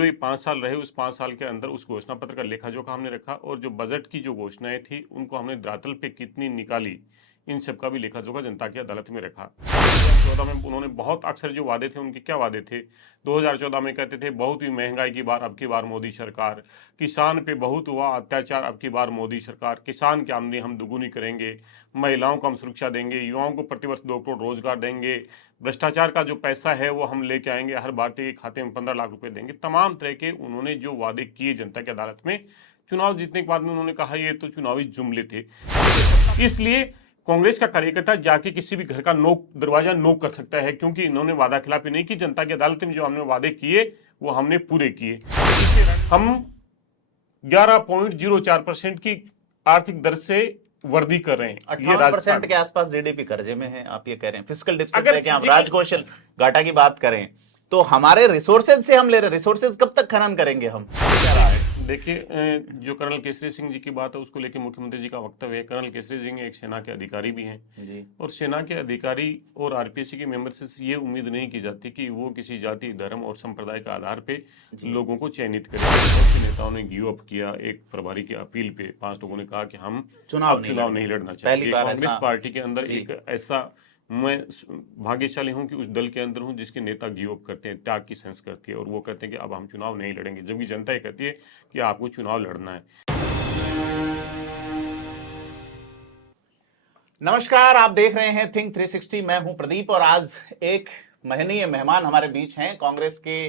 जो ये 5 साल रहे उस 5 साल के अंदर उस घोषणा पत्र का लेखा जोखा हमने रखा और जो बजट की जो घोषणाएं थी उनको हमने धरातल पे कितनी निकाली, इन सब का भी लेखा जोखा जनता की अदालत में रखा। 2014 में उन्होंने बहुत अक्सर जो वादे थे उनके क्या वादे थे। 2014 में कहते थे बहुत हुई महंगाई की बार, अब की बार मोदी सरकार। किसान पे बहुत हुआ अत्याचार, अब की बार मोदी सरकार। किसान की आमदनी हम दुगुनी करेंगे, महिलाओं को हम सुरक्षा देंगे, युवाओं को प्रतिवर्ष 2 करोड़ रोजगार देंगे, भ्रष्टाचार का जो पैसा है वो हम लेके आएंगे, हर भारतीय के खाते में 15 लाख रुपए देंगे। तमाम तरह के उन्होंने जो वादे किए जनता की अदालत में, चुनाव जीतने के बाद में उन्होंने कहा ये तो चुनावी जुमले थे। इसलिए कांग्रेस का कार्यकर्ता जाके किसी भी घर का दरवाजा नोक कर सकता है, क्योंकि इन्होंने वादा खिलाफी नहीं की। जनता की अदालत में जो हमने वादे किए वो हमने पूरे किए। हम 11.04% की आर्थिक दर से वर्दी कर रहे हैं। 58% के आसपास जीडीपी कर्जे में है, आप ये कह रहे हैं। फिस्कल डिफिसिट लेके हम राजकोषीय घाटा की बात करें तो हमारे रिसोर्सेज से हम ले रहे, रिसोर्सेज कब तक खनन करेंगे हम? क्या रहा है? देखिए, जो कर्नल केसरी सिंह जी की बात है उसको लेकर मुख्यमंत्री जी का वक्तव्य है। कर्नल केसरी सिंह एक सेना के अधिकारी भी हैं जी। और सेना के अधिकारी और आरपीएससी के मेंबर से ये उम्मीद नहीं की जाती कि वो किसी जाति, धर्म और संप्रदाय के आधार पे लोगों को चयनित करें। बहुत नेताओं ने गिव अप किया। एक प्रभारी की अपील पे 5 लोगों ने कहा कि हम चुनाव नहीं लड़ना चाहते। कांग्रेस पार्टी के अंदर एक ऐसा, मैं भाग्यशाली हूं कि उस दल के अंदर हूं जिसके नेता गिव अप करते हैं, त्याग की सेंस करती है और वो कहते हैं कि अब हम चुनाव नहीं लड़ेंगे, जबकि जनता ये कहती है कि आपको चुनाव लड़ना है। नमस्कार, आप देख रहे हैं थिंक 360। मैं हूं प्रदीप और आज एक महनीय मेहमान हमारे बीच हैं। कांग्रेस के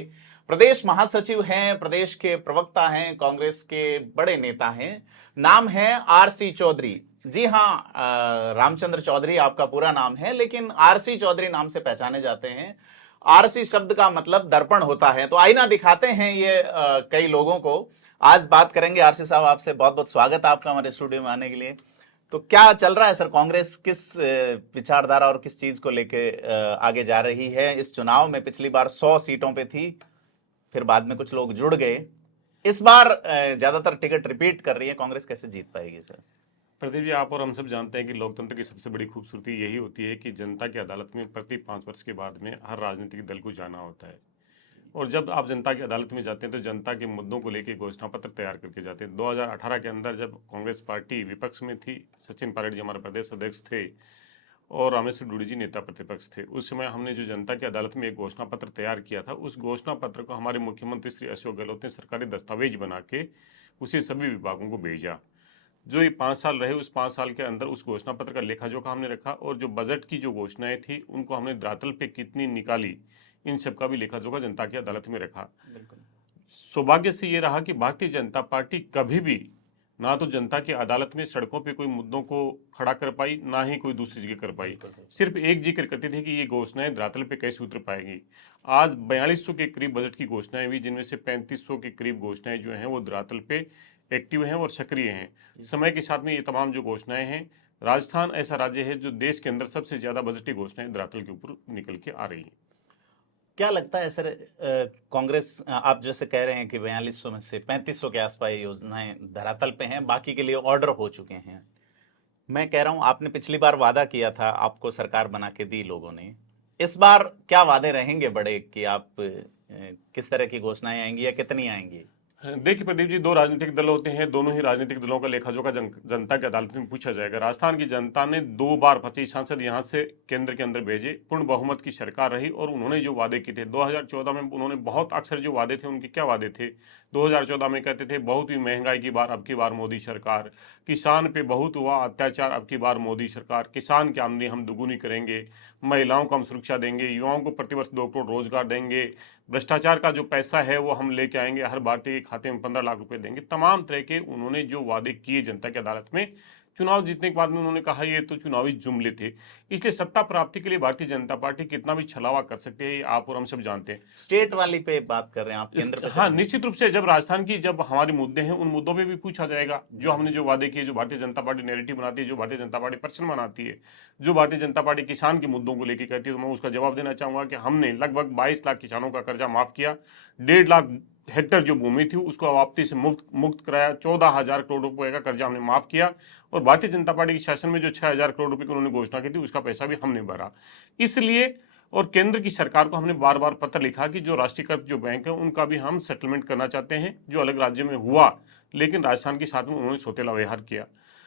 प्रदेश महासचिव हैं, प्रदेश के प्रवक्ता हैं, कांग्रेस के बड़े नेता हैं। नाम है आरसी चौधरी। जी हाँ, रामचंद्र चौधरी आपका पूरा नाम है, लेकिन आरसी चौधरी नाम से पहचाने जाते हैं। आरसी शब्द का मतलब दर्पण होता है, तो आईना दिखाते हैं ये कई लोगों को। आज बात करेंगे। आरसी साहब, आपसे बहुत बहुत स्वागत है आपका हमारे स्टूडियो में आने के लिए। तो क्या चल रहा है सर, कांग्रेस किस विचारधारा और किस चीज को लेके आगे जा रही है इस चुनाव में? पिछली बार 100 सीटों पे थी, फिर बाद में कुछ लोग जुड़ गए। इस बार ज्यादातर टिकट रिपीट कर रही है कांग्रेस, कैसे जीत पाएगी सर? प्रदीप जी, आप और हम सब जानते हैं कि लोकतंत्र की सबसे बड़ी खूबसूरती यही होती है कि जनता की अदालत में प्रति 5 वर्ष के बाद में हर राजनीतिक दल को जाना होता है। और जब आप जनता की अदालत में जाते हैं तो जनता के मुद्दों को लेकर घोषणा पत्र तैयार करके जाते हैं। 2018 के अंदर जब कांग्रेस पार्टी विपक्ष में थी, सचिन पायलट जी हमारे प्रदेश अध्यक्ष थे और रामेश्वर डूडी जी नेता प्रतिपक्ष थे, उस समय हमने जो जनता की अदालत में एक घोषणा पत्र तैयार किया था, उस घोषणा पत्र को हमारे मुख्यमंत्री श्री अशोक गहलोत ने सरकारी दस्तावेज बना के उसे सभी विभागों को भेजा। जो ये 5 साल रहे उस 5 साल के अंदर उस घोषणा पत्र का लेखा जोखा हमने रखा और जो बजट की जो घोषणाएं थी उनको हमने धरातल पे कितनी निकाली, इन सब का भी लेखा जोखा जनता की अदालत में रखा। सौभाग्य से ये रहा कि भारतीय जनता पार्टी कभी भी ना तो जनता की अदालत में सड़कों पे कोई मुद्दों को खड़ा कर पाई, ना ही कोई दूसरी जगह कर पाई। सिर्फ एक जिक्र करते थे कि ये घोषणाएं धरातल पे कैसे उतर पाएगी। आज 4200 के करीब बजट की घोषणाएं हुई, जिनमें से 3500 के करीब घोषणाएं जो हैं वो धरातल पे एक्टिव हैं और सक्रिय हैं। समय के साथ में ये तमाम जो घोषणाएं हैं, राजस्थान ऐसा राज्य है जो देश के अंदर सबसे ज्यादा बजटीय घोषणाएं धरातल के ऊपर निकल के आ रही हैं। क्या लगता है सर, कांग्रेस, आप जैसे कह रहे हैं कि 4200 में से 3500 के आसपास योजनाएं धरातल पे हैं, बाकी के लिए ऑर्डर हो चुके हैं। मैं कह रहा हूं, आपने पिछली बार वादा किया था, आपको सरकार बना के दी लोगों ने। इस बार क्या वादे रहेंगे बड़े कि आप किस तरह की घोषणाएं आएंगी या कितनी आएंगी? देखिए प्रदीप जी, 2 राजनीतिक दल होते हैं, दोनों ही राजनीतिक दलों का लेखा जोखा जनता की अदालत में पूछा जाएगा। राजस्थान की जनता ने 2 बार 25 सांसद यहां से केंद्र के अंदर भेजे, पूर्ण बहुमत की सरकार रही और उन्होंने जो वादे किए थे 2014 में, उन्होंने बहुत अक्सर जो वादे थे उनके क्या वादे थे। 2014 में कहते थे बहुत हुई महंगाई की बार, अब की बार मोदी सरकार। किसान पे बहुत हुआ अत्याचार, अब की बार मोदी सरकार। किसान की आमदनी हम दुगुनी करेंगे, महिलाओं को हम सुरक्षा देंगे, युवाओं को प्रतिवर्ष 2 करोड़ रोजगार देंगे, भ्रष्टाचार का जो पैसा है वो हम लेके आएंगे, हर भारतीय के खाते में 15 लाख रुपए देंगे। तमाम तरह के उन्होंने जो वादे किए जनता की अदालत में, चुनाव जीतने के बाद में उन्होंने कहा ये तो चुनावी जुमले थे। इसलिए सत्ता प्राप्ति के लिए भारतीय जनता पार्टी कितना भी छलावा कर सकते हैं, ये आप और हम सब जानते हैं। स्टेट वाली पे बात कर रहे हैं आप, केंद्र पे? हाँ, निश्चित रूप से जब राजस्थान की जब हमारे मुद्दे हैं उन मुद्दों पे भी पूछा जाएगा। जो हमने जो वादे किए, जो भारतीय जनता पार्टी नैरेटिव बनाती है, जो भारतीय जनता पार्टी प्रश्न बनाती है, जो भारतीय जनता पार्टी किसान के मुद्दों को लेकर कहती है, तो मैं उसका जवाब देना चाहूंगा कि हमने लगभग 22 लाख किसानों का कर्जा माफ किया, 1.5 लाख हेक्टर जो भूमि थी उसको वापसी से मुक्त कराया, 14,000 करोड़ रुपए का कर्जा हमने माफ किया और भारतीय जनता पार्टी के शासन में जो 6,000 करोड़ रुपए की उन्होंने घोषणा की थी उसका पैसा भी हमने भरा। इसलिए और केंद्र की सरकार को हमने बार बार पत्र लिखा कि जो राष्ट्रीयकृत जो बैंक है उनका भी हम सेटलमेंट करना चाहते हैं, जो अलग राज्यों में हुआ, लेकिन राजस्थान के साथ में उन्होंने सौतेला व्यवहार किया।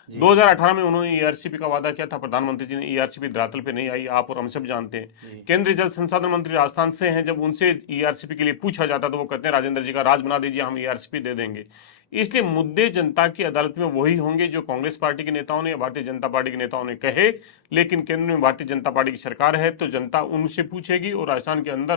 2018 में उन्होंने ईआरसीपी का वादा किया था, प्रधानमंत्री जी ने, ईआरसीपी धरातल पे नहीं आई, आप और हम सब जानते हैं। केंद्रीय जल संसाधन मंत्री राजस्थान से हैं, जब उनसे ईआरसीपी के लिए पूछा जाता तो वो कहते हैं राजेंद्र जी का राज बना दीजिए, हम ईआरसीपी दे देंगे। इसलिए मुद्दे जनता की अदालत में वही होंगे जो कांग्रेस पार्टी के नेताओं ने या भारतीय जनता पार्टी के नेताओं ने कहे, लेकिन केंद्र में भारतीय जनता पार्टी की सरकार है तो जनता उनसे पूछेगी, और राजस्थान के अंदर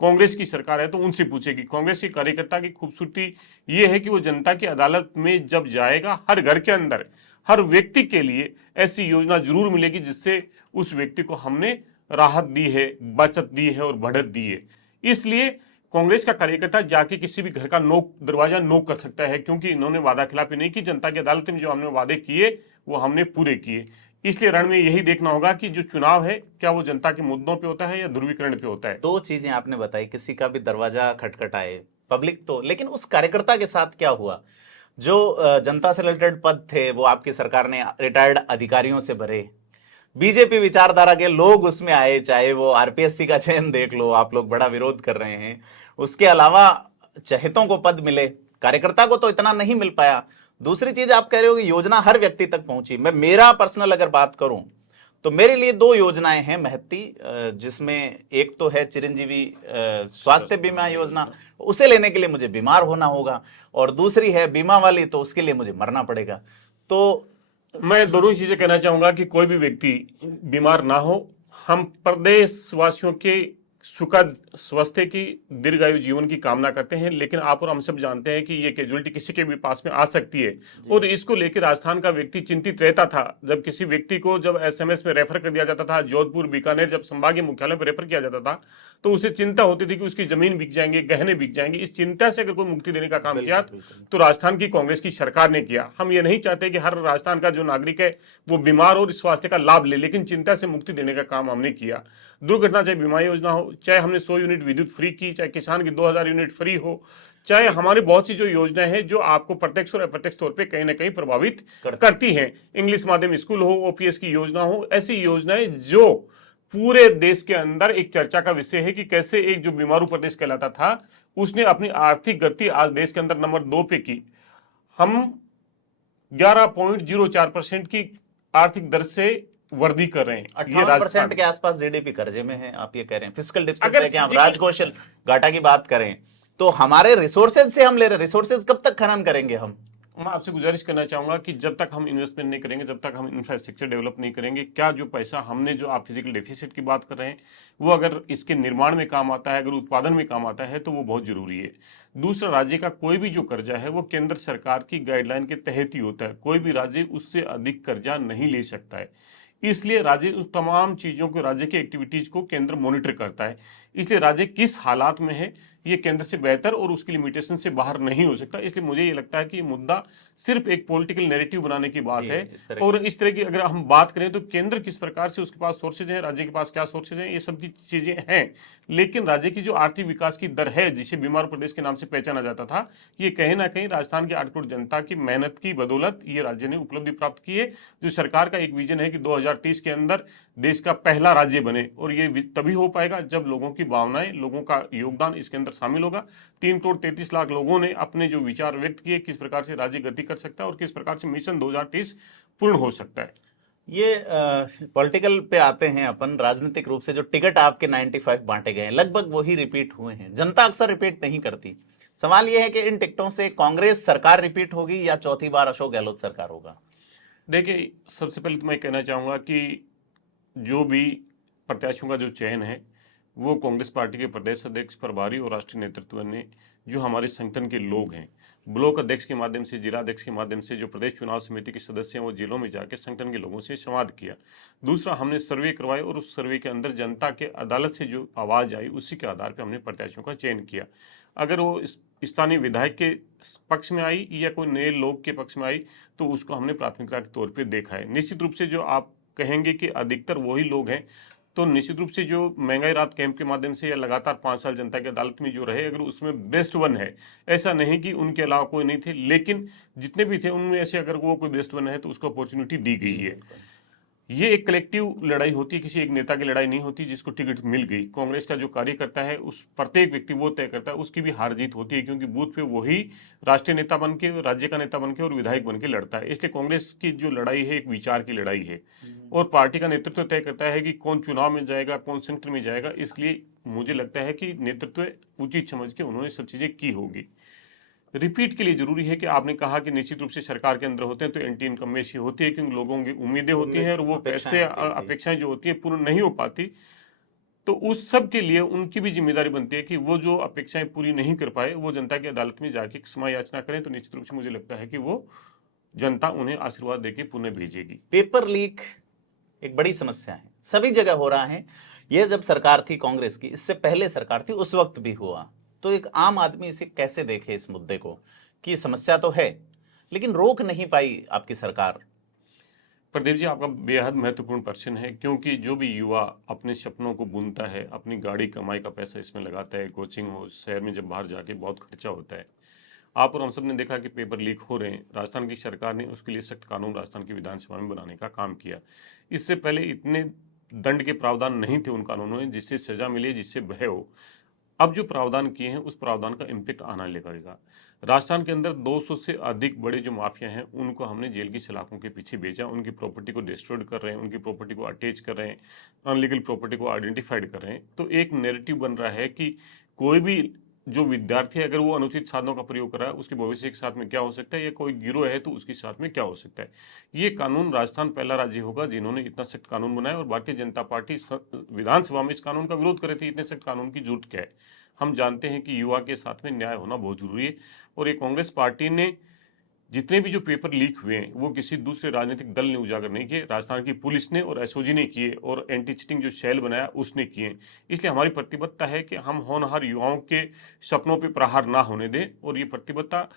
कांग्रेस की सरकार है तो उनसे पूछेगी। कांग्रेस के कार्यकर्ता की खूबसूरती ये है कि वो जनता की अदालत में जब जाएगा, हर घर के अंदर हर व्यक्ति के लिए ऐसी योजना जरूर मिलेगी जिससे उस व्यक्ति को हमने राहत दी है, बचत दी है और बढ़त दी है। इसलिए कांग्रेस का कार्यकर्ता जाके किसी भी घर का दरवाजा नोक कर सकता है, क्योंकि इन्होंने वादा खिलाफी नहीं की। जनता की अदालत में जो हमने वादे किए वो हमने पूरे किए। इसलिए रण में यही देखना होगा कि जो चुनाव है क्या वो जनता के मुद्दों पे होता है या ध्रुवीकरण पे होता है। दो चीजें आपने बताई, किसी का भी दरवाजा खटखटाए पब्लिक तो, लेकिन उस कार्यकर्ता के साथ क्या हुआ? जो जनता से रिलेटेड पद थे वो आपकी सरकार ने रिटायर्ड अधिकारियों से भरे, बीजेपी विचारधारा के लोग उसमें आए, चाहे वो आरपीएससी का चयन देख लो, आप लोग बड़ा विरोध कर रहे हैं। उसके अलावा चहेतों को पद मिले, कार्यकर्ता को तो इतना नहीं मिल पाया। दूसरी चीज आप कह रहे हो कि योजना हर व्यक्ति तक पहुंची। मैं मेरा पर्सनल अगर बात करूं तो मेरे लिए दो योजनाएं हैं महत्ती, जिसमें एक तो है चिरंजीवी स्वास्थ्य बीमा योजना, उसे लेने के लिए मुझे बीमार होना होगा, और दूसरी है बीमा वाली, तो उसके लिए मुझे मरना पड़ेगा। तो मैं दोनों ही चीजें कहना चाहूंगा कि कोई भी व्यक्ति बीमार ना हो। हम प्रदेशवासियों के सुखद स्वास्थ्य की दीर्घायु जीवन की कामना करते हैं, लेकिन आप और हम सब जानते हैं कि ये कैजुअलिटी किसी के भी पास में आ सकती है, और इसको लेकर राजस्थान का व्यक्ति चिंतित रहता था। जब किसी व्यक्ति को जब एसएमएस में रेफर कर दिया जाता था, जोधपुर बीकानेर जब संभागीय मुख्यालय पर रेफर किया जाता था, तो उसे चिंता होती थी कि उसकी जमीन बिक जाएंगे, गहने बिक जाएंगे। इस चिंता से अगर कोई मुक्ति देने का काम किया तो राजस्थान की कांग्रेस की सरकार ने किया। हम ये नहीं चाहते कि हर राजस्थान का जो नागरिक है वो बीमार और स्वास्थ्य का लाभ ले, लेकिन चिंता से मुक्ति देने का काम हमने किया। दुर्घटना चाहे बीमा योजना हो, चाहे हमने 100 यूनिट विद्युत फ्री की, चाहे किसान की 2000 यूनिट फ्री हो, चाहे हमारी बहुत सी जो योजनाएं हैं जो आपको प्रत्यक्ष और अप्रत्यक्ष तौर पे कहीं ना कहीं प्रभावित करती हैं, इंग्लिश माध्यम स्कूल हो, ओपीएस की योजना हो, ऐसी योजनाएं जो पूरे देश के अंदर एक चर्चा का विषय है कि कैसे एक जो बीमारू प्रदेश कहलाता था उसने अपनी आर्थिक गति आज देश के अंदर नंबर 2 पे की। हम 11.04% की आर्थिक दर से वृद्धि कर रहे हैं। 58% के आसपास जीडीपी कर्जे में है, आप ये कह रहे हैं। फिस्कल डिफिसिट है कि हम राजकोषीय घाटा की बात करें तो हमारे रिसोर्सेज से हम ले रहे, रिसोर्सेज कब तक खनन करेंगे हम? मैं आपसे गुजारिश करना चाहूंगा कि जब तक हम इन्वेस्टमेंट नहीं करेंगे, जब तक हम इंफ्रास्ट्रक्चर डेवलप नहीं करेंगे, क्या जो पैसा हमने, जो आप फिजिकल डेफिसिट की बात कर रहे हैं, वो अगर इसके निर्माण में काम आता है, अगर उत्पादन में काम आता है तो वो बहुत जरूरी है। दूसरा, राज्य का कोई भी जो कर्जा है वो केंद्र सरकार की गाइडलाइन के तहत ही होता है। कोई भी राज्य उससे अधिक कर्जा नहीं ले सकता है। इसलिए राज्य उस तमाम चीजों को, राज्य की एक्टिविटीज को केंद्र मॉनिटर करता है। इसलिए राज्य किस हालात में है ये केंद्र से बेहतर और उसकी लिमिटेशन से बाहर नहीं हो सकता। इसलिए मुझे ये लगता है कि ये मुद्दा सिर्फ एक पॉलिटिकल नैरेटिव बनाने की बात है। और इस तरह की अगर हम बात करें तो केंद्र किस प्रकार से उसके पास सोर्सेज हैं, राज्य के पास क्या सोर्सेज हैं, ये सब की चीजें हैं। लेकिन राज्य की जो आर्थिक विकास की दर है, जिसे बीमार प्रदेश के नाम से पहचाना जाता था, ये कहीं ना कहीं राजस्थान के 8 करोड़ जनता की मेहनत की बदौलत ये राज्य ने उपलब्धि प्राप्त की है। जो सरकार का एक विजन है कि 2030 के अंदर देश का पहला राज्य बने, और ये तभी हो पाएगा जब लोगों की भावनाएं, लोगों का योगदान इसके अंदर शामिल होगा। 3 करोड़ 33 लाख लोगों ने अपने जो विचार व्यक्त किए, किस प्रकार से राज्य गति कर सकता है और किस प्रकार से मिशन 2030 पूर्ण हो सकता है। ये पॉलिटिकल पे आते हैं अपन, राजनीतिक रूप से जो टिकट आपके 95 बांटे गए हैं लगभग वही रिपीट हुए हैं। जनता अक्सर रिपीट नहीं करती। सवाल यह है कि इन टिकटों से कांग्रेस सरकार रिपीट होगी या चौथी बार अशोक गहलोत सरकार होगा? देखिए, सबसे पहले तो मैं कहना चाहूंगा कि जो भी प्रत्याशियों का जो चयन है वो कांग्रेस पार्टी के प्रदेश अध्यक्ष, प्रभारी और राष्ट्रीय नेतृत्व ने, जो हमारे संगठन के लोग हैं, ब्लॉक अध्यक्ष के माध्यम से, जिला अध्यक्ष के माध्यम से, जो प्रदेश चुनाव समिति के सदस्य हैं, वो जिलों में जाकर संगठन के लोगों से संवाद किया। दूसरा, हमने सर्वे करवाए और उस सर्वे के अंदर जनता के अदालत से जो आवाज आई उसी के आधार पर हमने प्रत्याशियों का चयन किया। अगर वो स्थानीय विधायक के पक्ष में आई या कोई नए लोग के पक्ष में आई तो उसको हमने प्राथमिकता के तौर पर देखा है। निश्चित रूप से जो आप कहेंगे कि अधिकतर वही लोग हैं, तो निश्चित रूप से जो महंगाई राहत कैंप के माध्यम से या लगातार 5 साल जनता की अदालत में जो रहे, अगर उसमें बेस्ट वन है, ऐसा नहीं कि उनके अलावा कोई नहीं थे, लेकिन जितने भी थे उनमें ऐसे अगर वो कोई बेस्ट वन है तो उसको अपॉर्चुनिटी दी गई है। ये एक कलेक्टिव लड़ाई होती है, किसी एक नेता की लड़ाई नहीं होती जिसको टिकट मिल गई। कांग्रेस का जो कार्यकर्ता है उस प्रत्येक व्यक्ति वो तय करता है, उसकी भी हार जीत होती है, क्योंकि बूथ पे वही राष्ट्रीय नेता बन के, राज्य का नेता बन के और विधायक बन के लड़ता है। इसलिए कांग्रेस की जो लड़ाई है एक विचार की लड़ाई है, और पार्टी का नेतृत्व तय करता है कि कौन चुनाव में जाएगा, कौन सेंटर में जाएगा। इसलिए मुझे लगता है कि नेतृत्व उचित समझ के उन्होंने सब चीजें की होगी। रिपीट के लिए जरूरी है कि आपने कहा कि निश्चित रूप से सरकार के अंदर होते हैं तो एंटी इनकम्बेंसी होती है, क्योंकि लोगों की उम्मीदें होती हैं और वो पैसे अपेक्षाएं जो होती है पूर्ण नहीं हो पाती। तो उस सब के लिए उनकी भी जिम्मेदारी बनती है कि वो जो अपेक्षाएं पूरी नहीं कर पाए वो जनता की अदालत में जाके क्षमा याचना करें। तो निश्चित रूप से मुझे लगता है कि वो जनता उन्हें आशीर्वाद देके पुनः भेजेगी। पेपर लीक एक बड़ी समस्या है, सभी जगह हो रहा है। ये जब सरकार थी कांग्रेस की, इससे पहले सरकार थी, उस वक्त भी हुआ। तो एक आम आदमी इसे कैसे देखे इस मुद्दे को, कि समस्या तो है लेकिन रोक नहीं पाई आपकी सरकार? प्रदीप जी, आपका बेहद महत्वपूर्ण प्रश्न है, क्योंकि जो भी युवा अपने सपनों को बुनता है, अपनी गाड़ी कमाई का पैसा इसमें लगाता है, कोचिंग हो, शहर में जब बाहर जाके बहुत खर्चा होता है। आप और हम सब ने देखा कि पेपर लीक हो रहे हैं। राजस्थान की सरकार ने उसके लिए सख्त कानून राजस्थान की विधानसभा में बनाने का काम किया। इससे पहले इतने दंड के प्रावधान नहीं थे उन कानूनों में जिससे सजा मिले, जिससे भय हो। अब जो प्रावधान किए हैं उस प्रावधान का इम्पैक्ट आना लगेगा। राजस्थान के अंदर 200 से अधिक बड़े जो माफिया हैं उनको हमने जेल की सलाखों के पीछे भेजा। उनकी प्रॉपर्टी को डिस्ट्रॉय कर रहे हैं, उनकी प्रॉपर्टी को अटैच कर रहे हैं, अनलीगल प्रॉपर्टी को आइडेंटिफाइड कर रहे हैं। तो एक नैरेटिव बन रहा है कि कोई भी जो विद्यार्थी अगर वो अनुचित साधनों का प्रयोग कर रहा है उसके भविष्य के साथ में क्या हो सकता है, या कोई गिरोह है तो उसके साथ में क्या हो सकता है। ये कानून, राजस्थान पहला राज्य होगा जिन्होंने इतना सख्त कानून बनाया, और भारतीय जनता पार्टी विधानसभा में इस कानून का विरोध कर रही थी। इतने सख्त कानून की जरूरत क्या है? हम जानते हैं कि युवा के साथ में न्याय होना बहुत जरूरी है, और ये कांग्रेस पार्टी ने जितने भी जो पेपर लीक हुए हैं वो किसी दूसरे राजनीतिक दल ने उजागर नहीं किए, राजस्थान की पुलिस ने और एसओजी ने किए, और एंटी चीटिंग जो सेल बनाया उसने किए। इसलिए हमारी प्रतिबद्धता है कि हम होनहार युवाओं के सपनों पर प्रहार ना होने दें, और ये प्रतिबद्धता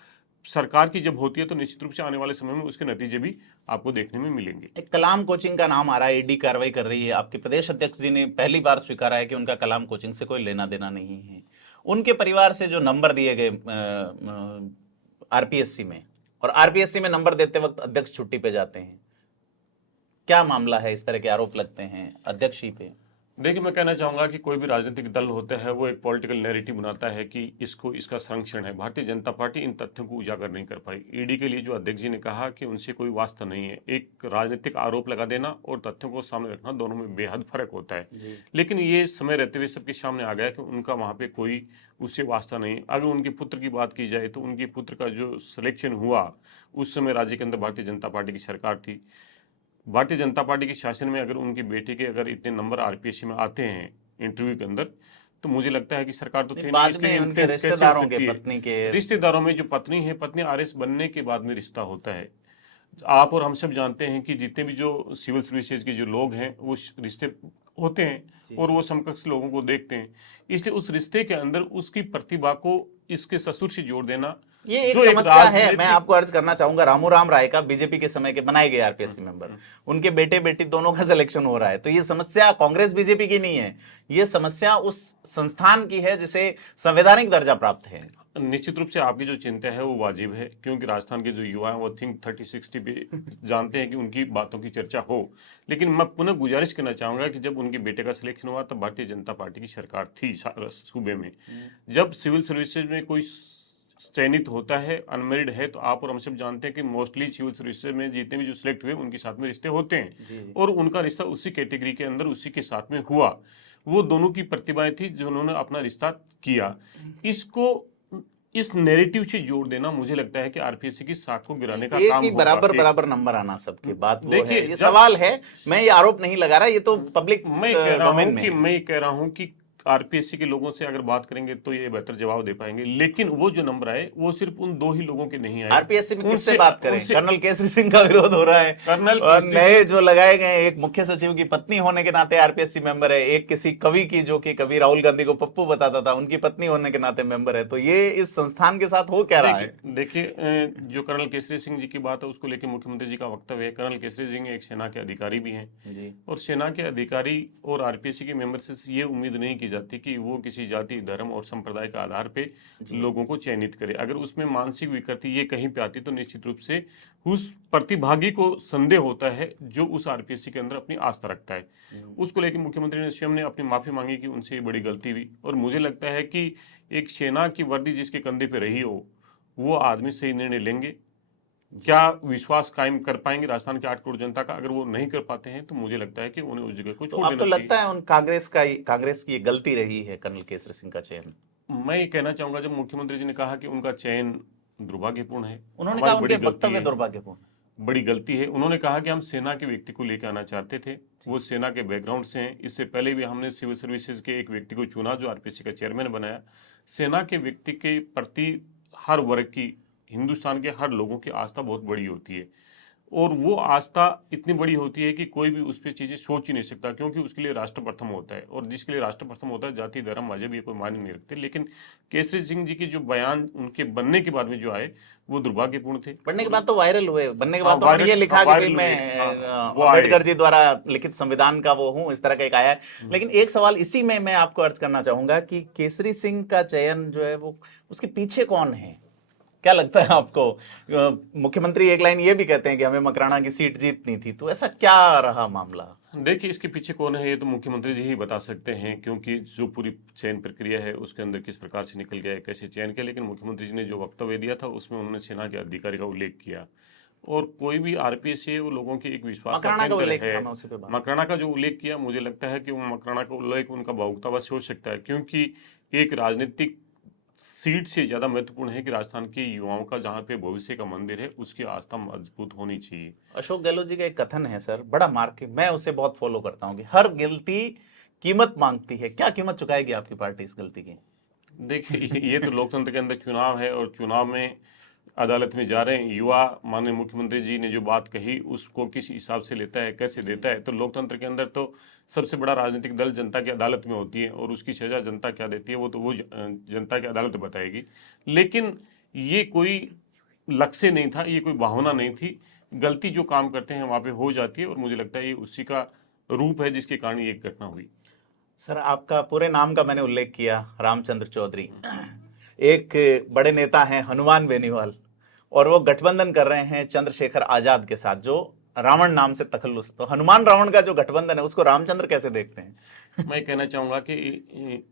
सरकार की जब होती है तो निश्चित रूप से आने वाले समय में उसके नतीजे भी आपको देखने में मिलेंगे। एक कलाम कोचिंग का नाम आ रहा है, ईडी कार्रवाई कर रही है। आपके प्रदेश अध्यक्ष जी ने पहली बार स्वीकारा है कि उनका कलाम कोचिंग से कोई लेना देना नहीं है। उनके परिवार से जो नंबर दिए गए आरपीएससी में, और आरपीएससी में नंबर देते वक्त अध्यक्ष छुट्टी पे जाते हैं, क्या मामला है? इस तरह के आरोप लगते हैं अध्यक्ष ही पे। देखिए, मैं कहना चाहूंगा कि कोई भी राजनीतिक दल होता है वो एक पॉलिटिकल नैरेटिव बनाता है कि इसका संरक्षण है। भारतीय जनता पार्टी इन तथ्यों को उजागर नहीं कर पाई। ईडी के लिए जो अध्यक्ष जी ने कहा कि उनसे कोई वास्ता नहीं है, एक राजनीतिक आरोप लगा देना और तथ्यों को सामने रखना, दोनों में बेहद फर्क होता है। लेकिन ये समय रहते हुए सबके सामने आ गया कि उनका वहां पे कोई उससे वास्ता नहीं। अगर उनके पुत्र की बात की जाए तो उनके पुत्र का जो सिलेक्शन हुआ उस समय राज्य के अंदर भारतीय जनता पार्टी की सरकार थी। भारतीय जनता पार्टी के शासन में अगर उनकी बेटी के अगर इतने नंबर आरपीएससी में आते हैं इंटरव्यू के अंदर, तो मुझे लगता है कि सरकार तो बाद में उनके रिश्तेदारों के, पत्नी के, रिश्तेदारों में जो पत्नी है, पत्नी आरएस बनने के बाद में रिश्ता होता है। आप और हम सब जानते हैं कि जितने भी जो सिविल सर्विसेज के जो लोग हैं वो रिश्ते होते हैं और वो समकक्ष लोगों को देखते हैं। इसलिए उस रिश्ते के अंदर उसकी प्रतिभा को इसके ससुर से जोड़ देना ये एक समस्या है। मैं आपको अर्ज करना चाहूंगा, रामू राम राय का बीजेपी के समय के बनाए गए आरपीएससी मेंबर, उनके बेटे बेटी दोनों का सिलेक्शन हो रहा है। तो ये समस्या कांग्रेस बीजेपी की नहीं है, ये समस्या उस संस्थान की है जिसे संवैधानिक दर्जा प्राप्त है। निश्चित रूप से आपकी जो चिंता है वो वाजिब है, क्योंकि राजस्थान के जो युवा हैं वो थिंक 30-60 पे जानते हैं कि उनकी बातों की चर्चा हो। लेकिन मैं पुनः गुजारिश करना चाहूंगा कि जब उनके बेटे का सिलेक्शन हुआ तब भारतीय जनता पार्टी की सरकार थी सूबे में। जब सिविल सर्विसेज में कोई चयनित होता है, अनमेरिड है, तो आप और हम सब जानते हैं कि मोस्टली सिविल सर्विसेज में जितने भी जो सिलेक्ट हुए उनके साथ में रिश्ते होते हैं, और उनका रिश्ता उसी कैटेगरी के अंदर उसी के साथ में हुआ। वो दोनों की प्रतिभाएं थी जिन्होंने अपना रिश्ता किया। इसको इस नैरेटिव से जोड़ देना मुझे लगता है कि आरपीएससी की साख को गिराने का काम होगा। बराबर बराबर नंबर आना सबकी बात वो है, ये सवाल है। मैं ये आरोप नहीं लगा रहा, ये तो पब्लिक डोमेन में। मैं कह रहा हूं कि आरपीएससी के लोगों से अगर बात करेंगे तो ये बेहतर जवाब दे पाएंगे। लेकिन वो जो नंबर आए वो सिर्फ उन दो ही लोगों के नहीं आए। आरपीएससी में किससे बात करें? कर्नल केसरी सिंह का विरोध हो रहा है, और नए जो लगाए गए, एक मुख्य सचिव की पत्नी होने के नाते आरपीएससी मेंबर है, एक किसी कवि की जो कि कवि राहुल गांधी को पप्पू बताता था, उनकी पत्नी होने के नाते मेंबर है। तो ये इस संस्थान के साथ हो क्या रहा है? देखिए, जो कर्नल केसरी सिंह जी की बात है उसको लेकर मुख्यमंत्री जी का वक्तव्य है। कर्नल केसरी सिंह एक सेना के अधिकारी भी हैं, और सेना के अधिकारी और आरपीएससी के मेंबर से ये उम्मीद नहीं की जाती कि वो किसी जाति, धर्म और संप्रदाय के आधार पे लोगों को चयनित करे। अगर उसमें मानसिक विकृति ये कहीं पे आती तो निश्चित रूप से उस प्रतिभागी को संदेह होता है जो उस आरपीएससी के अंदर अपनी आस्था रखता है। उसको लेकर मुख्यमंत्री ने स्वयं ने अपनी माफी मांगी कि उनसे ये बड़ी गलती हुई, और मुझे लगता है कि एक सेना की वर्दी जिसके कंधे पे रही हो वो आदमी सही निर्णय लेंगे। क्या विश्वास कायम कर पाएंगे राजस्थान के 8 करोड़ जनता का? अगर वो नहीं कर पाते हैं तो मुझे लगता है कि उन्हें उस जगह को तो छोड़ आपको देना लगता है उन कांग्रेस की ये गलती रही है कर्नल केसरी सिंह का चयन? चाहिए। मैं ये कहना चाहूंगा, जब मुख्यमंत्री जी ने कहा कि उनका चयन दुर्भाग्यपूर्ण है, उन्होंने हमारी कहा उनके बड़ी गलती वक्तव्य है, दुर्भाग्यपूर्ण। बड़ी गलती है। उन्होंने कहा कि हम सेना के व्यक्ति को लेकर आना चाहते थे, वो सेना के बैकग्राउंड से हैं। इससे पहले भी हमने सिविल सर्विसेज के एक व्यक्ति को चुना जो आरपीएससी का चेयरमैन बनाया। सेना के व्यक्ति के प्रति हर वर्ग की, हिंदुस्तान के हर लोगों की आस्था बहुत बड़ी होती है, और वो आस्था इतनी बड़ी होती है कि कोई भी उस पर चीजें सोच ही नहीं सकता, क्योंकि उसके लिए राष्ट्र प्रथम होता है, और जिसके लिए राष्ट्र प्रथम होता है जाति, धर्म, मजहब ये कोई मायने नहीं रखते। लेकिन केसरी सिंह जी की जो बयान उनके बनने के बाद में जो आए वो दुर्भाग्यपूर्ण थे। बनने के बाद तो वायरल हुए, बनने के हाँ, बाद तो उन्होंने ये वायरल, लिखा हाँ, कि भाई वायरल मैं हुए, हाँ, वो आए। अम्बेडकर जी द्वारा लिखित संविधान का वो हूं, इस तरह का एक आया है। लेकिन एक सवाल इसी में मैं आपको अर्ज करना चाहूंगा कि केसरी सिंह का चयन जो है वो उसके पीछे कौन है? क्या लगता है आपको? मुख्यमंत्री एक लाइन ये भी कहते हैं कि हमें मकराना की सीट जीतनी थी, तो ऐसा क्या रहा मामला? देखिए, इसके पीछे कौन है ये तो मुख्यमंत्री जी ही बता सकते हैं, क्योंकि जो पूरी चयन प्रक्रिया है उसके अंदर किस प्रकार से निकल गया है, कैसे चयन किया। लेकिन मुख्यमंत्री जी ने जो वक्तव्य दिया था उसमें उन्होंने सेना के अधिकारी का उल्लेख किया, और कोई भी आरपीएस है वो लोगों की एक विश्वास का मकराना का केंद्र उल्लेख है। था, मैं उसी पे बात। मकराना का जो उल्लेख किया, मुझे लगता है कि वो मकराना का उल्लेख उनका भावुकतावश हो सकता है, क्योंकि एक राजनीतिक सीट से ज्यादा महत्वपूर्ण है कि राजस्थान के युवाओं का जहाँ पे भविष्य का मंदिर है उसकी आस्था मजबूत होनी चाहिए। अशोक गहलोत जी का एक कथन है सर, बड़ा मार्क, मैं उसे बहुत फॉलो करता हूँ कि हर गलती कीमत मांगती है। क्या कीमत चुकाएगी आपकी पार्टी इस गलती की? देखिए, ये तो लोकतंत्र के अंदर चुनाव है, और चुनाव में अदालत में जा रहे हैं युवा। माननीय मुख्यमंत्री जी ने जो बात कही उसको किस हिसाब से लेता है, कैसे देता है, तो लोकतंत्र के अंदर तो सबसे बड़ा राजनीतिक दल जनता की अदालत में होती है, और उसकी सजा जनता क्या देती है वो तो वो जनता की अदालत बताएगी। लेकिन ये कोई लक्ष्य नहीं था, ये कोई भावना नहीं थी। गलती जो काम करते हैं वहां पे हो जाती है, और मुझे लगता है ये उसी का रूप है जिसके कारण ये घटना हुई। सर आपका पूरे नाम का मैंने उल्लेख किया, रामचंद्र चौधरी। एक बड़े नेता हैं हनुमान बेनीवाल, और वो गठबंधन कर रहे हैं चंद्रशेखर आजाद के साथ, जो रावण नाम से तखल्लुस। तो हनुमान रावण का जो गठबंधन है उसको रामचंद्र कैसे देखते हैं? मैं कहना चाहूंगा कि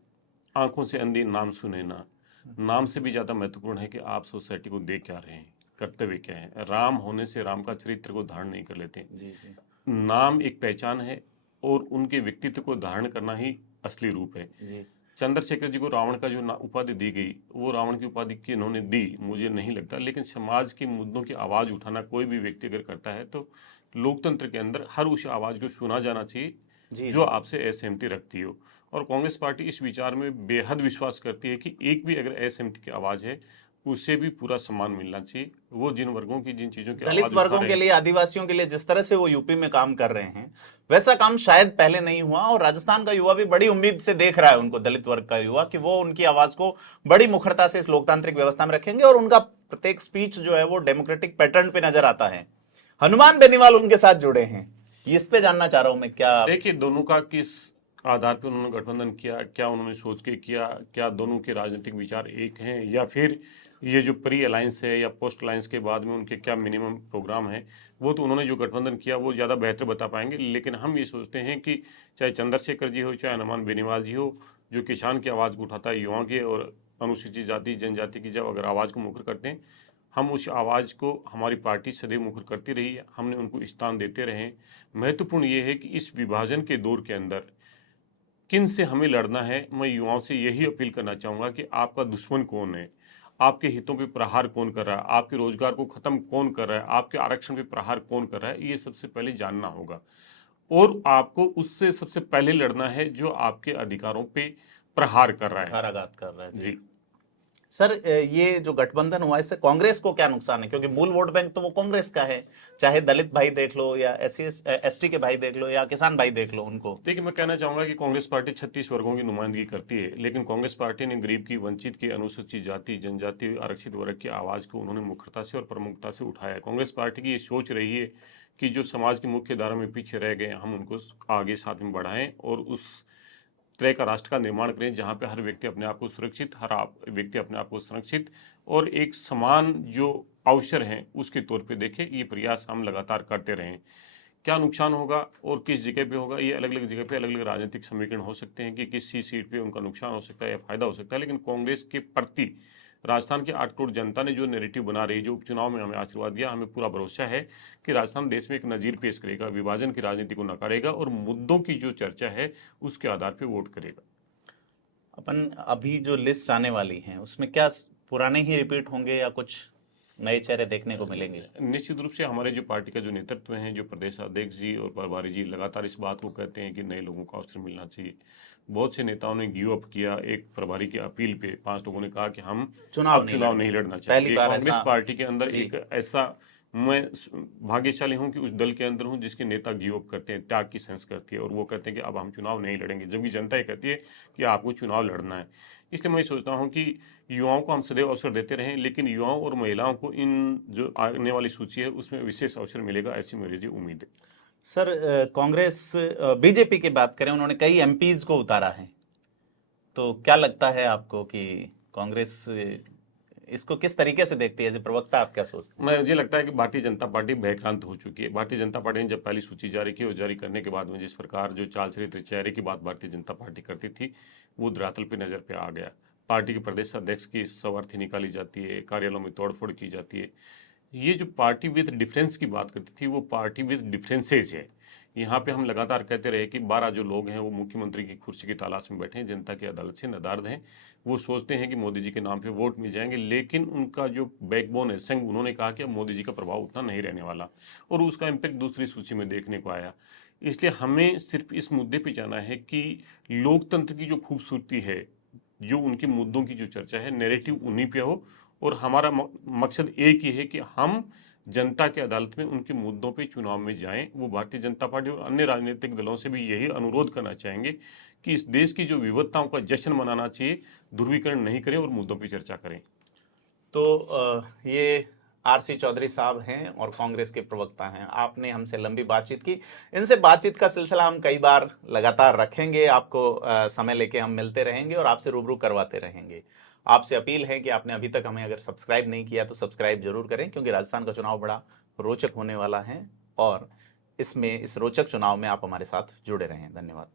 आंखों से अंधी नाम सुने ना, नाम से भी ज्यादा महत्वपूर्ण है कि आप सोसाइटी को देख क्या रहे हैं, कर्तव्य क्या है। राम होने से राम का चरित्र को धारण नहीं कर लेते। जी जी नाम एक पहचान है, और उनके व्यक्तित्व को धारण करना ही असली रूप है। जी। चंद्रशेखर जी को रावण का जो उपाधि दी गई, वो रावण की उपाधि की इन्होंने दी मुझे नहीं लगता। लेकिन समाज के मुद्दों की आवाज उठाना कोई भी व्यक्ति अगर करता है तो लोकतंत्र के अंदर हर उस आवाज को सुना जाना चाहिए जी जो आपसे असहमति रखती हो। और कांग्रेस पार्टी इस विचार में बेहद विश्वास करती है कि एक भी अगर असहमति की आवाज है उसे भी पूरा सम्मान मिलना चाहिए। वो जिन वर्गों की, जिन चीजों की दलित आवाज उठा वर्गों रहे के हैं, लिए, आदिवासियों के लिए जिस तरह से वो यूपी में काम कर रहे हैं, वैसा काम शायद पहले नहीं हुआ। और राजस्थान का युवा भी बड़ी उम्मीद से देख रहा है उनको, दलित वर्ग का युवा, कि वो उनकी आवाज को बड़ी मुखरता से इस लोकतांत्रिक व्यवस्था में रखेंगे, और उनका प्रत्येक स्पीच जो है वो डेमोक्रेटिक पैटर्न पे नजर आता है। हनुमान बेनीवाल उनके साथ जुड़े हैं, इस पे जानना चाह रहा हूं मैं। क्या देखिए दोनों का किस आधार पर उन्होंने गठबंधन किया, क्या उन्होंने सोच के किया, क्या दोनों के राजनीतिक विचार एक हैं, या फिर ये जो प्री अलायंस है या पोस्ट अलायंस के बाद में उनके क्या मिनिमम प्रोग्राम है, वो तो उन्होंने जो गठबंधन किया वो ज़्यादा बेहतर बता पाएंगे। लेकिन हम ये सोचते हैं कि चाहे चंद्रशेखर जी हो, चाहे हनुमान बेनीवाल जी हो, जो किसान की आवाज़ को उठाता है, युवाओं की और अनुसूचित जाति जनजाति की जब अगर आवाज़ को मुखर करते हैं, हम उस आवाज़ को, हमारी पार्टी सदैव मुखर करती रही है, हमने उनको स्थान देते रहे। महत्वपूर्ण ये है कि इस विभाजन के दौर के अंदर किन से हमें लड़ना है। मैं युवाओं से यही अपील करना चाहूंगा कि आपका दुश्मन कौन है, आपके हितों पे प्रहार कौन कर रहा है, आपके रोजगार को खत्म कौन कर रहा है, आपके आरक्षण पे प्रहार कौन कर रहा है, ये सबसे पहले जानना होगा। और आपको उससे सबसे पहले लड़ना है जो आपके अधिकारों पे प्रहार कर रहा है। कारागात कर रहा है? जी। सर ये जो गठबंधन हुआ इससे कांग्रेस को क्या नुकसान है? क्योंकि मूल वोट बैंक तो वो कांग्रेस का है, चाहे दलित भाई देख लो, या SC ST के भाई देख लो, या किसान भाई देख लो उनको। देखिए, मैं कहना चाहूंगा कि कांग्रेस पार्टी 36 वर्गों की नुमाइंदगी करती है, लेकिन कांग्रेस पार्टी ने गरीब की, वंचित की, अनुसूचित जाति जनजाति आरक्षित वर्ग की आवाज को उन्होंने मुखरता से और प्रमुखता से उठाया। कांग्रेस पार्टी की ये सोच रही है कि जो समाज की मुख्य धारा में पीछे रह गए हम उनको आगे साथ में बढ़ाएं, और उस तरह का राष्ट्र का निर्माण करें जहां पे हर व्यक्ति अपने आप को सुरक्षित, व्यक्ति अपने आप को संरक्षित और एक समान जो अवसर हैं उसके तौर पे देखे। ये प्रयास हम लगातार करते रहें। क्या नुकसान होगा और किस जगह पे होगा, ये अलग अलग जगह पे अलग अलग राजनीतिक समीकरण हो सकते हैं कि किसी सीट पे उनका नुकसान हो सकता है या फायदा हो सकता है, लेकिन कांग्रेस के प्रति राजस्थान के 8 करोड़ जनता ने जो नैरेटिव बना रही, जो उपचुनाव में हमें आशीर्वाद दिया, हमें पूरा भरोसा है कि राजस्थान देश में एक नजीर पेश करेगा, विभाजन की राजनीति को नकारेगा और मुद्दों की जो चर्चा है उसके आधार पर वोट करेगा। अपन अभी जो लिस्ट आने वाली है उसमें क्या पुराने ही रिपीट होंगे या कुछ नए चेहरे देखने को मिलेंगे? निश्चित रूप से हमारे जो पार्टी का जो नेतृत्व है, जो प्रदेश अध्यक्ष जी और प्रभारी जी लगातार इस बात को कहते हैं कि नए लोगों को अवसर मिलना चाहिए। बहुत से नेताओं ने गिव अप किया। एक प्रभारी की अपील पे 5 लोगों ने कहा कि हम चुनाव नहीं लड़ना चाहिए। पहली बार कांग्रेस ऐसा पार्टी के अंदर एक ऐसा, मैं भाग्यशाली हूं कि उस दल के अंदर हूं जिसके नेता गिव अप करते हैं, त्याग की सेंस करती है और वो कहते हैं कि अब हम चुनाव नहीं लड़ेंगे, जबकि जनता ये कहती है कि आपको चुनाव लड़ना है। इसलिए मैं सोचता हूं कि युवाओं को हम सदैव अवसर देते रहें, लेकिन युवाओं और महिलाओं को इन जो आने वाली सूची है उसमें विशेष अवसर मिलेगा, ऐसी मेरी उम्मीद है। सर, कांग्रेस बीजेपी की बात करें, उन्होंने कई एमपीज को उतारा है, तो क्या लगता है आपको कि कांग्रेस इसको किस तरीके से देखती है? एज ए प्रवक्ता आप क्या सोचते हैं? मुझे लगता है कि भारतीय जनता पार्टी भयक्रांत हो चुकी है। भारतीय जनता पार्टी ने जब पहली सूची जारी की और जारी करने के बाद में जिस प्रकार जो चाल चरित्र चेहरे की बात भारतीय जनता पार्टी करती थी वो धरातल पे नजर पे आ गया। पार्टी के प्रदेश अध्यक्ष की सवार्थी निकाली जाती है, कार्यालयों में तोड़फोड़ की जाती है। ये जो पार्टी विद डिफरेंस की बात करती थी वो पार्टी विद डिफरेंसेज है। यहाँ पे हम लगातार कहते रहे कि 12 जो लोग हैं वो मुख्यमंत्री की कुर्सी की तलाश में बैठे हैं, जनता की अदालत से नदारद हैं। वो सोचते हैं कि मोदी जी के नाम पे वोट मिल जाएंगे, लेकिन उनका जो बैकबोन है संघ, उन्होंने कहा कि अब मोदी जी का प्रभाव उतना नहीं रहने वाला और उसका इम्पैक्ट दूसरी सूची में देखने को आया। इसलिए हमें सिर्फ इस मुद्दे पे जाना है कि लोकतंत्र की जो खूबसूरती है, जो उनके मुद्दों की जो चर्चा है, नैरेटिव उन्हीं पे हो और हमारा मकसद एक ही है कि हम जनता के अदालत में उनके मुद्दों पे चुनाव में जाएं। वो भारतीय जनता पार्टी और अन्य राजनीतिक दलों से भी यही अनुरोध करना चाहेंगे कि इस देश की जो विविधताओं का जश्न मनाना चाहिए, ध्रुवीकरण नहीं करें और मुद्दों पे चर्चा करें। तो ये आरसी चौधरी साहब हैं और कांग्रेस के प्रवक्ता हैं। आपने हमसे लंबी बातचीत की। इनसे बातचीत का सिलसिला हम कई बार लगातार रखेंगे। आपको समय लेके हम मिलते रहेंगे और आपसे रूबरू करवाते रहेंगे। आपसे अपील है कि आपने अभी तक हमें अगर सब्सक्राइब नहीं किया तो सब्सक्राइब जरूर करें, क्योंकि राजस्थान का चुनाव बड़ा रोचक होने वाला है और इस रोचक चुनाव में आप हमारे साथ जुड़े रहें। धन्यवाद।